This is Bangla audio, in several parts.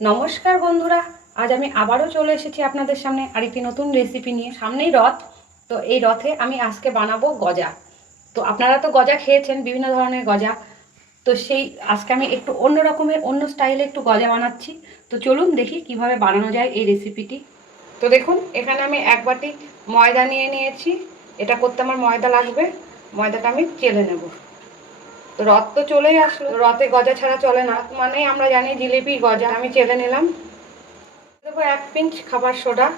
নমস্কার বন্ধুরা, আজ আমি আবারও চলে এসেছি আপনাদের সামনে আরেকটি নতুন রেসিপি নিয়ে। সামনেই রথ, তো এই রথে আমি আজকে বানাবো গজা। তো আপনারা তো গজা খেয়েছেন, বিভিন্ন ধরনের গজা। তো সেই, আজকে আমি একটু অন্য রকমের, অন্য স্টাইলে একটু গজা বানাচ্ছি। তো চলুন দেখি কীভাবে বানানো যায় এই রেসিপিটি তো দেখুন, এখানে আমি এক বাটি ময়দা নিয়ে নিয়েছি। এটা করতে আমার ময়দা লাগবে, ময়দাটা আমি চেলে নেব। রথ তো চলেই আসলো। রথে গজা ছাড়া চলে না। মানে আমরা জানি জিলিপি গজা। আমি চেলে নিলাম। দেবো এক পিঞ্চ খাবার সোডা।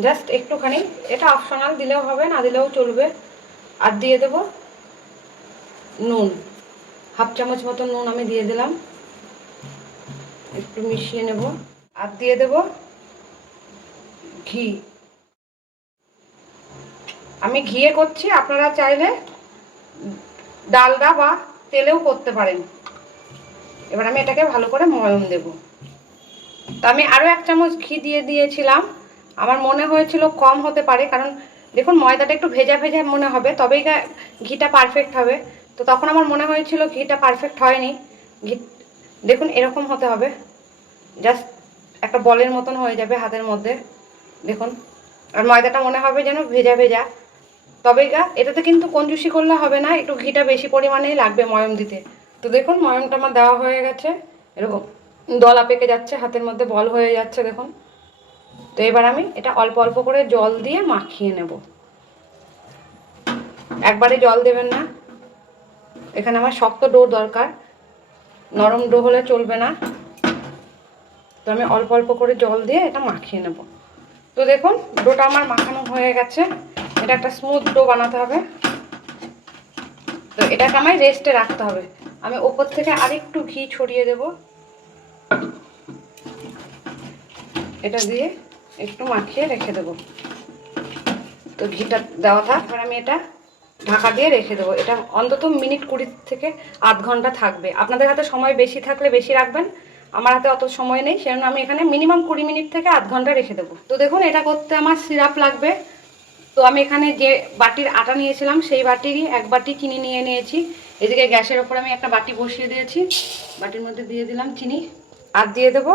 জাস্ট একটুখানি। এটা অপশনাল দিলেও হবে, না দিলেও চলবে। আর দিয়ে দেবো নুন। হাফ চামচ মতো নুন আমি দিয়ে দিলাম। একটু মিশিয়ে নেব। আর দিয়ে দেব ঘি। আমি ঘিয়ে করছি। আপনারা চাইলে ডালডা বা তেলেও করতে পারেন। এবার আমি এটাকে ভালো করে ময়ম দেব। তো আমি আরও এক চামচ ঘি দিয়ে দিয়েছিলাম। আমার মনে হয়েছিল কম হতে পারে, কারণ দেখুন ময়দাটা একটু ভেজা ভেজা মনে হবে, তবেই ঘিটা পারফেক্ট হবে। তো তখন আমার মনে হয়েছিল ঘিটা পারফেক্ট হয়নি। ঘি দেখুন এরকম হতে হবে। জাস্ট একটা বলের মতন হয়ে যাবে হাতের মধ্যে। দেখুন, আর ময়দাটা মনে হবে যেন ভেজা ভেজা। তবে গা, এটাতে কিন্তু কঞ্জুসি করলে হবে না, একটু ঘিটা বেশি পরিমাণেই লাগবে ময়ম দিতে। তো দেখুন, ময়মটা আমার দেওয়া হয়ে গেছে। এরকম দলা পেকে যাচ্ছে, হাতের মধ্যে বল হয়ে যাচ্ছে, দেখুন। তো এবার আমি এটা অল্প অল্প করে জল দিয়ে মাখিয়ে নেব। একবারে জল দেবেন না। এখানে আমার শক্ত ডো দরকার। নরম ডো হলে চলবে না। তো আমি অল্প অল্প করে জল দিয়ে এটা মাখিয়ে নেব। তো দেখুন, ডোটা আমার মাখানো হয়ে গেছে। এটা একটা স্মুথ ডো বানাতে হবে। তো এটাকে আমায় রেস্টে রাখতে হবে। আমি ওপর থেকে আরেকটু ঘি ছড়িয়ে দেব। এটা দিয়ে একটু মাখিয়ে রেখে দেব। তো ঘিটা দেওয়া থাক, এবার আমি এটা ঢাকা দিয়ে রেখে দেবো। এটা অন্তত মিনিট কুড়ি থেকে আধ ঘণ্টা থাকবে। আপনাদের হাতে সময় বেশি থাকলে বেশি রাখবেন। আমার হাতে অত সময় নেই, সেজন্য আমি এখানে মিনিমাম কুড়ি মিনিট থেকে আধ ঘণ্টা রেখে দেবো। তো দেখুন, এটা করতে আমার সিরাপ লাগবে। তো আমি এখানে যে বাটির আটা নিয়েছিলাম, সেই বাটিরই এক বাটি চিনি নিয়ে নিয়েছি। এদিকে গ্যাসের ওপর আমি একটা বাটি বসিয়ে দিয়েছি। বাটির মধ্যে দিয়ে দিলাম চিনি। আর দিয়ে দেবো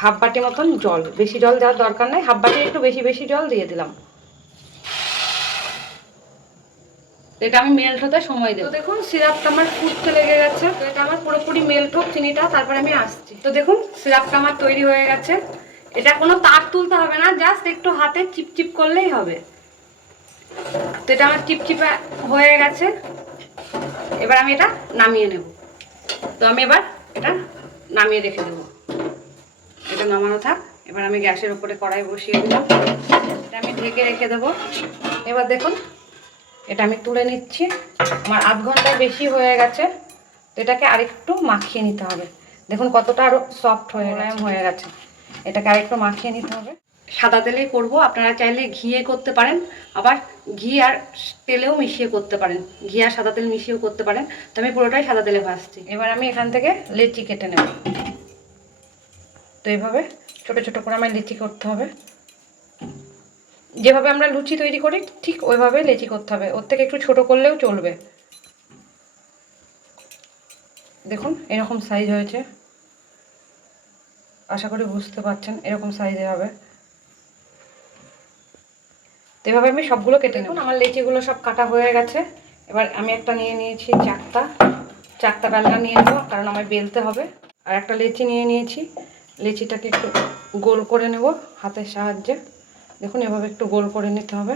হাফ বাটি মতন জল। বেশি জল দেওয়ার দরকার নেই। হাফ বাটি একটু বেশি বেশি জল দিয়ে দিলাম। এটা আমি মেল্ট হতে সময় দেবো। দেখুন সিরাপটা আমার ফুটতে লেগে গেছে। তো এটা আমার পুরোপুরি মেল্ট হোক চিনিটা, তারপরে আমি আসছি। তো দেখুন সিরাপটা আমার তৈরি হয়ে গেছে। এটা কোনো তার তুলতে হবে না জাস্ট একটু হাতে চিপচিপ করলেই হবে। তো এটা আমার চিপচিপে হয়ে গেছে। এবার আমি এটা নামিয়ে নেব। তো আমি এবার এটা নামিয়ে রেখে দেবো। এটা নামানো থাক। এবার আমি গ্যাসের উপরে কড়াই বসিয়ে দিলাম এটা আমি ঢেকে রেখে দেবো। এবার দেখুন, এটা আমি তুলে নিচ্ছি। আমার আধ ঘণ্টার বেশি হয়ে গেছে। তো এটাকে আরেকটু মাখিয়ে নিতে হবে। দেখুন কতটা আরও সফট হয়ে হয়ে গেছে। এটাকে আরেকটু মাখিয়ে নিতে হবে। সাদা তেলেই করব। আপনারা চাইলে ঘিয়ে করতে পারেন, আবার ঘি আর তেলেও মিশিয়ে করতে পারেন। ঘি আর সাদা তেল মিশিয়েও করতে পারেন। তো আমি পুরোটাই সাদা তেলে ভাজছি। এবার আমি এখান থেকে লেচি কেটে নেব। তো এইভাবে ছোট ছোট করে আমার লিচি করতে হবে। যেভাবে আমরা লুচি তৈরি করি, ঠিক ওইভাবে লেচি করতে হবে। ওর থেকে একটু ছোট করলেও চলবে। দেখুন, এরকম সাইজ হয়েছে। আশা করি বুঝতে পারছেন, এরকম সাইজে হবে। তো এভাবে আমি সবগুলো কেটে নেব। আমার লেচিগুলো সব কাটা হয়ে গেছে। এবার আমি একটা নিয়ে নিয়েছি চাকতা। চাকতা বেলনা নিয়ে নেব, কারণ আমার বেলতে হবে। আর একটা লেচি নিয়ে নিয়েছি। লেচিটাকে একটু গোল করে নেব হাতের সাহায্যে। দেখুন, এভাবে একটু গোল করে নিতে হবে।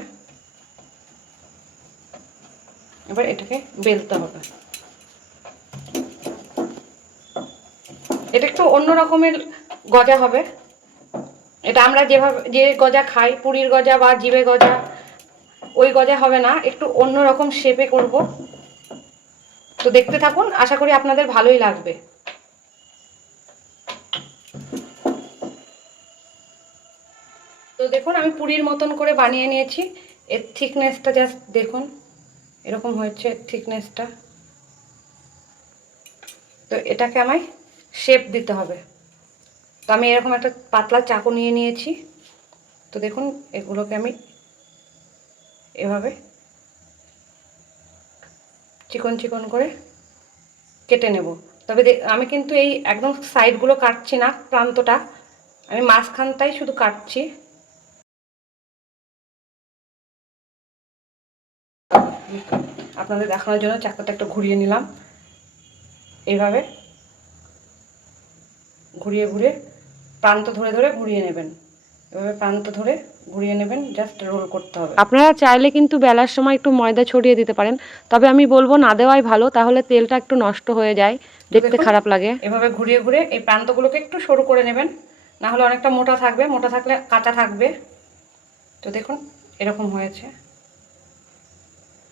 এবার এটাকে বেলতে হবে। এটা একটু অন্য রকমের গজা হবে। এটা আমরা যেভাবে, যে গজা খাই, পুরীর গজা বা জিবে গজা, ওই গজা হবে না, একটু অন্য রকম শেপে করব। তো দেখতে থাকুন, আশা করি আপনাদের ভালোই লাগবে। তো দেখুন, আমি পুরীর মতন করে বানিয়ে নিয়েছি। এর থিকনেসটা জাস্ট দেখুন, এরকম হয়েছে এর থিকনেসটা তো এটাকে আমায় শেপ দিতে হবে। তো আমি এরকম একটা পাতলা চাকু নিয়ে নিয়েছি। তো দেখুন, এগুলোকে আমি এভাবে চিকন চিকন করে কেটে নেব। তবে আমি কিন্তু এই একদম সাইডগুলো কাটছি না, প্রান্তটা। আমি মাঝখানটাই শুধু কাটছি। আপনাদের দেখানোর জন্য চাকরটা একটু ঘুরিয়ে নিলাম। এইভাবে ঘুরিয়ে ঘুরিয়ে প্রান্ত ধরে ধরে ঘুরিয়ে নেবেন। এভাবে প্রান্ত ধরে ঘুরিয়ে নেবেন জাস্ট রোল করতে হবে। আপনারা চাইলে কিন্তু বেলার সময় একটু ময়দা ছড়িয়ে দিতে পারেন। তবে আমি বলব না দেওয়াই ভালো তাহলে তেলটা একটু নষ্ট হয়ে যায়। দেখতে খারাপ লাগে। এভাবে ঘুরিয়ে ঘুরিয়ে এই প্রান্তগুলোকে একটু সরু করে নেবেন। না হলে অনেকটা মোটা থাকবে মোটা থাকলে কাঁচা থাকবে। তো দেখুন এরকম হয়েছে।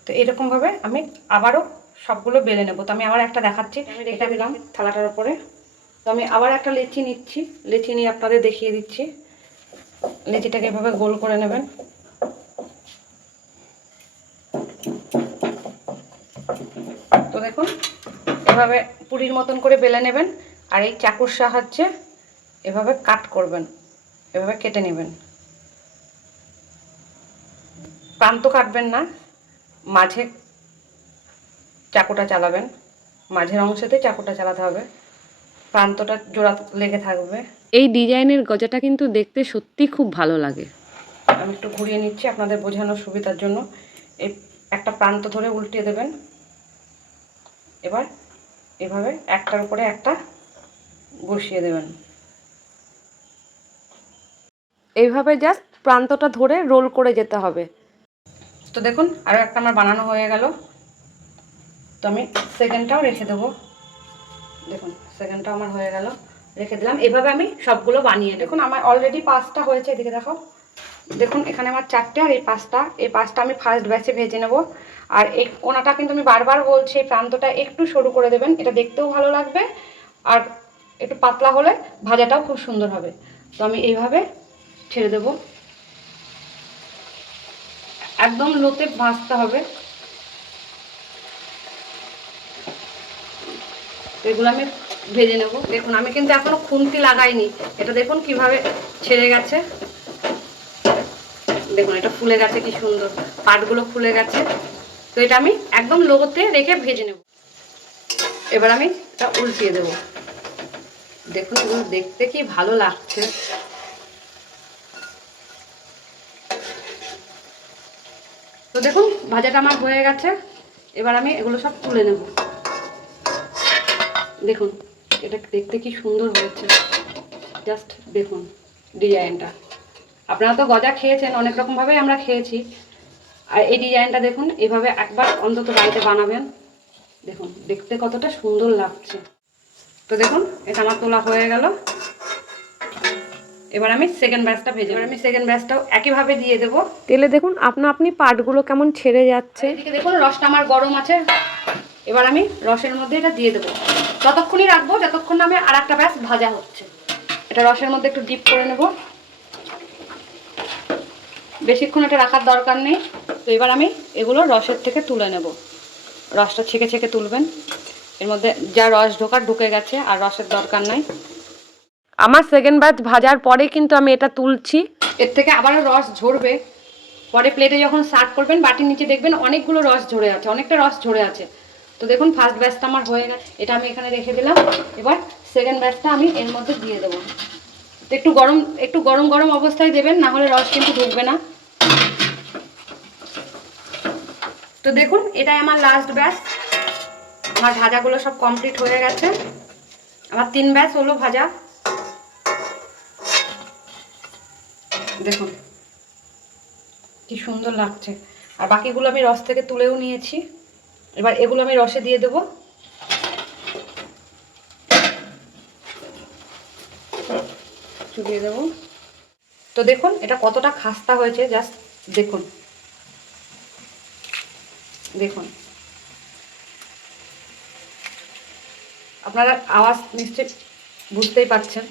তো এরকমভাবে আমি আবারও সবগুলো বেলে নেব। তো আমি আবার একটা দেখাচ্ছি। আমি রেখে দিলাম। থালাটার উপরে। তো আমি আবার একটা লেচি নিচ্ছি। লেচি নিয়ে আপনাদের দেখিয়ে দিচ্ছি। লেচিটাকে এভাবে গোল করে নেবেন। তো দেখুন, এভাবে পুরীর মতন করে বেলে নেবেন আর এই চাকুর সাহায্যে এভাবে কাট করবেন, এভাবে কেটে নেবেন। প্রান্ত কাটবেন না, মাঝে চাকুটা চালাবেন, মাঝের অংশেতে চাকুটা চালাতে হবে। প্রান্তটা জোড়া লেগে থাকবে। এই ডিজাইনের গজাটা কিন্তু দেখতে সত্যি খুব ভালো লাগে। আমি একটু ঘুরিয়ে নিচ্ছি আপনাদের বোঝানোর সুবিধার জন্য। এই একটা প্রান্ত ধরে উল্টিয়ে দেবেন। এবার এভাবে একটার উপরে একটা বসিয়ে দেবেন। এইভাবে জাস্ট প্রান্তটা ধরে রোল করে যেতে হবে। তো দেখুন আরও একটা আমার বানানো হয়ে গেল। তো আমি সেকেন্ডটাও রেখে দেবো। দেখুন। সেকেন্ডটাও আমার হয়ে গেল। রেখে দিলাম। এভাবে আমি সবগুলো বানিয়ে দেখুন, আমার অলরেডি পাঁচটা হয়েছে, এদিকে দেখো। দেখুন, এখানে আমার চারটে আর এই পাঁচটা। এই পাঁচটা আমি ফার্স্ট ব্যাচে ভেজে নেব। আর এই কোনাটা কিন্তু আমি বারবার বলছি, এই প্রান্তটা একটু সরু করে দেবেন। এটা দেখতেও ভালো লাগবে। আর একটু পাতলা হলে ভাজাটাও খুব সুন্দর হবে। তো আমি এইভাবে ছেড়ে দেবো। একদম লোতে ভাজতে হবে। এগুলো আমি ভেজে নেব। দেখুন, আমি কিন্তু এখনও খুন্তি লাগাইনি। এটা দেখুন কীভাবে ছেড়ে গেছে। দেখুন, এটা ফুলে গেছে, কি সুন্দর। পাটগুলো ফুলে গেছে। তো এটা আমি একদম লোতে রেখে ভেজে নেব। এবার আমি এটা উল্টিয়ে দেব। দেখুন দেখতে কি ভালো লাগছে। তো দেখুন, ভাজাটা আমার হয়ে গেছে। এবার আমি এগুলো সব তুলে নেব। দেখুন। এটা দেখতে কি সুন্দর হয়েছে। জাস্ট দেখুন ডিজাইনটা আপনারা তো গজা খেয়েছেন অনেক রকমভাবেই আমরা খেয়েছি। আর এই ডিজাইনটা দেখুন এভাবে একবার অন্তত বাড়িতে বানাবেন। দেখুন দেখতে কতটা সুন্দর লাগছে। তো দেখুন এটা আমার তোলা হয়ে গেল। এবার আমি সেকেন্ড ব্যাচটা ভেজে এবার আমি সেকেন্ড ব্যাচটাও একইভাবে দিয়ে দেবো। তেলে দেখুন আপনা আপনি পাটগুলো কেমন ছেড়ে যাচ্ছে। দেখুন রসটা আমার গরম আছে। এবার আমি রসের মধ্যে এটা দিয়ে দেবো। ততক্ষণই রাখব, যতক্ষণ আমি আর একটা ব্যাস ভাজা হচ্ছে। এটা রসের মধ্যে একটু ডিপ করে নেব। বেশিক্ষণ এটা রাখার দরকার নেই। তো এবার আমি এগুলো রসের থেকে তুলে নেব। রসটা ছেঁকে ছেঁকে তুলবেন। এর মধ্যে যা রস ঢোকার ঢুকে গেছে, আর রসের দরকার নাই। আমার সেকেন্ড ব্যাচ ভাজার পরে কিন্তু আমি এটা তুলছি। এর থেকে আবারও রস ঝরবে। পরে প্লেটে যখন সার্ভ করবেন, বাটির নিচে দেখবেন অনেকগুলো রস ঝরে আছে, অনেকটা রস ঝরে আছে। তো দেখুন ফার্স্ট ব্যাচটা আমার হয়ে গেছে। এটা আমি এখানে রেখে দিলাম। এবার সেকেন্ড ব্যাচটা আমি এর মধ্যে দিয়ে দেবো। তো একটু গরম একটু গরম গরম অবস্থায় দেবেন, না হলে রস কিন্তু ঢুকবে না। তো দেখুন, এটাই আমার লাস্ট ব্যাচ আমার ভাজাগুলো সব কমপ্লিট হয়ে গেছে। আমার তিন ব্যাচ হলো ভাজা। দেখুন, কি সুন্দর লাগছে। আর বাকিগুলো আমি রস থেকে তুলেও নিয়েছি। এবার এগুলো আমি রসে দিয়ে দেবো। চুবিয়ে দেবো। তো দেখুন এটা কতটা খাস্তা হয়েছে জাস্ট দেখুন। দেখুন। আপনারা আওয়াজ নিশ্চয়ই বুঝতেই পারছেন।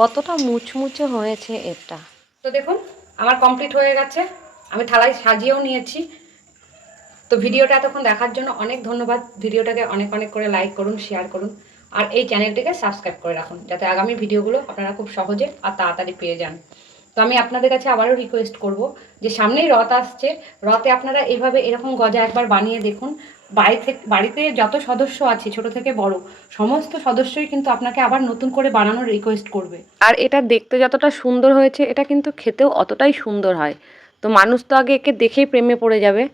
কতটা মুচমুচে হয়েছে এটা। তো দেখুন আমার কমপ্লিট হয়ে গেছে। আমি থালায় সাজিয়েও নিয়েছি। তো ভিডিওটা এতক্ষণ দেখার জন্য অনেক ধন্যবাদ। ভিডিওটাকে অনেক অনেক করে লাইক করুন শেয়ার করুন, আর এই চ্যানেলটিকে সাবস্ক্রাইব করে রাখুন, যাতে আগামী ভিডিওগুলো আপনারা খুব সহজে আর তাড়াতাড়ি পেয়ে যান। তো আমি আপনাদের কাছে আবারও রিকোয়েস্ট করব যে সামনেই রথ আসছে। রথে আপনারা এইভাবে এরকম গজা একবার বানিয়ে দেখুন। বাড়ি থেকে বাড়িতে যত সদস্য আছে, ছোট থেকে বড়, সমস্ত সদস্যই কিন্তু আপনাকে আবার নতুন করে বানানোর রিকোয়েস্ট করবে। আর এটা দেখতে যতটা সুন্দর হয়েছে, এটা কিন্তু খেতেও অতটাই সুন্দর হয়। তো মানুষ তো আগে একে দেখেই প্রেমে পড়ে যাবে।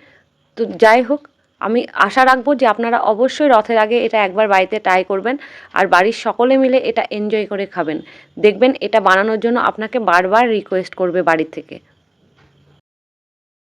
তো যাই হোক, আমি আশা রাখব যে আপনারা অবশ্যই রথের আগে এটা একবার বাড়িতে ট্রাই করবেন আর বাড়ির সকলে মিলে এটা এনজয় করে খাবেন। দেখবেন এটা বানানোর জন্য আপনাকে বারবার রিকোয়েস্ট করবে বাড়ির থেকে।